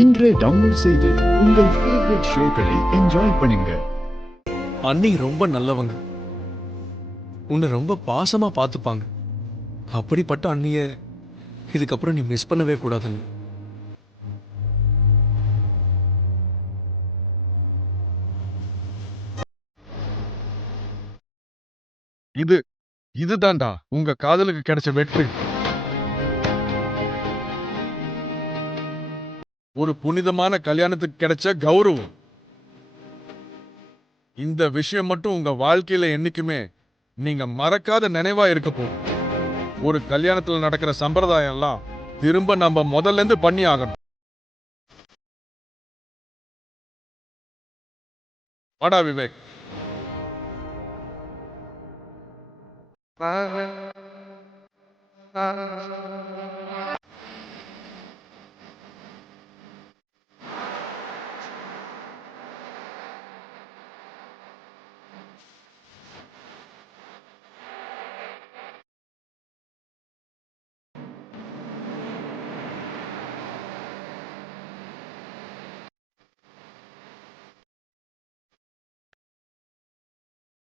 இன்றே டவுன்லோட் செய்து உங்கள் ஃபேவரட் ஷோக்களை என்ஜாய் பண்ணுங்க. அண்ணி ரொம்ப நல்லவங்க. உன்னை ரொம்ப பாசமா பார்த்துப்பாங்க. அப்படிப்பட்ட அண்ணிய இதுக்கப்புறம் நீ மிஸ் பண்ணவே கூடாதுங்க. இது இதுதான்டா உங்க காதலுக்கு கிடைச்ச வெற்றி. ஒரு புனிதமான கல்யாணத்துக்கு கிடைச்ச கௌரவம். இந்த விஷயம் மட்டும் உங்க வாழ்க்கையில என்னைக்குமே நீங்க மறக்காத நினைவா இருக்க போகும். ஒரு கல்யாணத்துல நடக்கிற சம்பிரதாயம் எல்லாம் திரும்ப நம்ம முதல்ல இருந்து பண்ணி ஆகணும். வாடா விவேக்.